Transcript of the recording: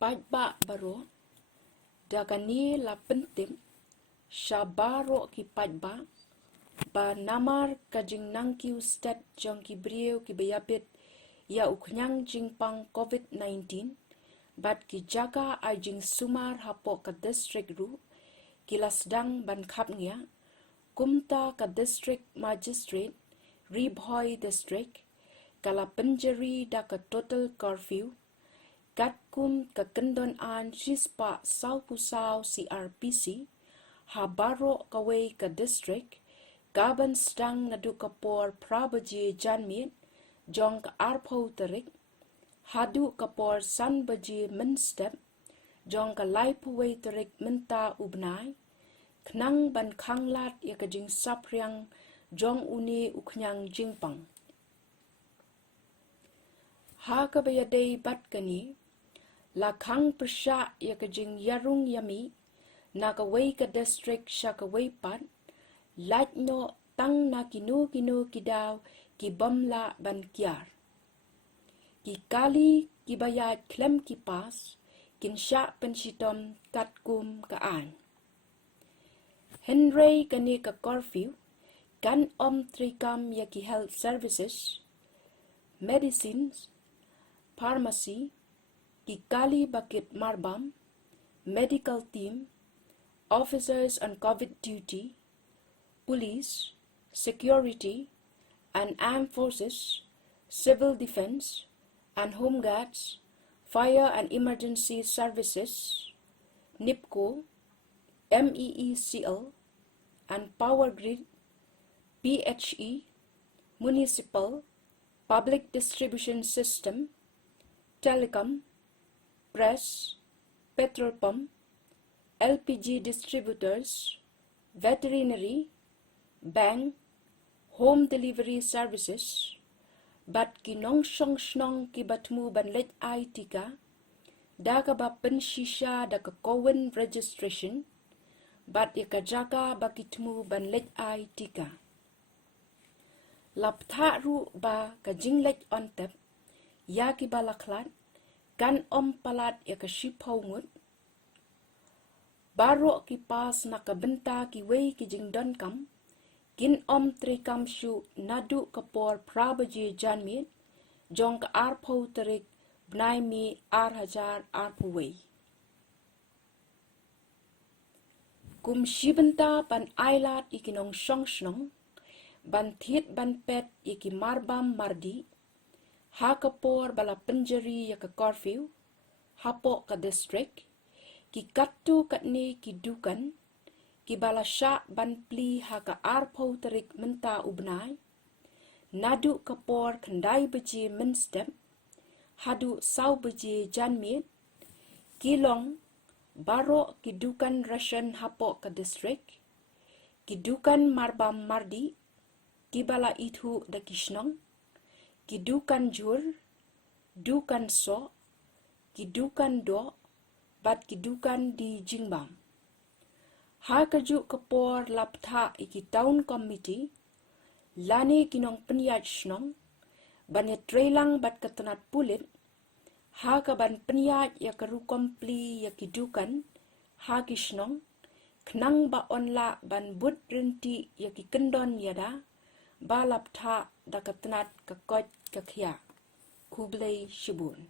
pajba baro dagani la pentim syabaro ki pajba ba namar kajing nangki ustad jong ki brio ki bayabit ya uknyang jingpang COVID-19 bat ki jaga ajing sumar hapo ka district ru kilasdang ban khapnya kumta ka district magistrate ribhoy district kala penjeri da ka total curfew kat kum ka kendon an shispa sau pusau CRPC habaro kaway ka district gaban stang Naduh kapor Baje Janmiet jong ka arpo Tarik Haduh kapor Baje Mynstep jong ka laipuway Tarik menta ubnai knang ban khanglat ya kajing sapriang jong uni uknyang jingpang ha kabayadei bat kani la khang persya ya kajing yarung yami na kaway ka district sya kaway pat lat no tang na kinu kidaw ki bamla ban kiar ki kali ki bayat klem ki pas kin sya pensitom kat kum kaan Henry kani ka curfew kan trikam ya ki health services medicines pharmacy ki kali bakit marbam medical team officers on COVID duty police, security, and armed forces, civil defense, and home guards, fire and emergency services, NIPCO, MEECL, and power grid, PHE, municipal, public distribution system, telecom, press, petrol pump, LPG distributors, veterinary, bank, home delivery services, bat kinong snong ki batmu ban let ai tika, da ka ba pensisya da ka Cowen registration, bat ya ka jaga bakitmu ban let ai tika. Laptha ru ba ka jinglet ontep, ya ki balaklat, kan palat ya ka shiphaw ngut, baro ki pas na ka benta ki way ki jingdon kam, kin trikam syu Naduh kapor Baje Janmiet jong ka arpo Tarik bnai mi hajar arpo way. Kum shibenta ban ailat ikinong snong ban thiet ban pet iki marbam mardi ha kapor bala penjeri ya ka curfew hapo ka district ki kattu katni ki dukan ki balasya ban pli ha ka arpo Tarik menta ubnai Naduh kapor kandai Baje Mynstep Haduh Baje Janmiet kilong baro kidukan ration hapo ka district kidukan marbam mardi kibala ithu da kisnong kidukan jur dukan so kidukan do bat kidukan di jingbam ha kaju kapor laptha iki town committee lani kinong penyat snong banya trailang bat katanat pulit ha ka ban penyat ya karu kompli ya kidukan ha kisnong knang ba onla ban but renti ya ki kendon yada ba laptha da katanat ka kot ka khya kublai shibun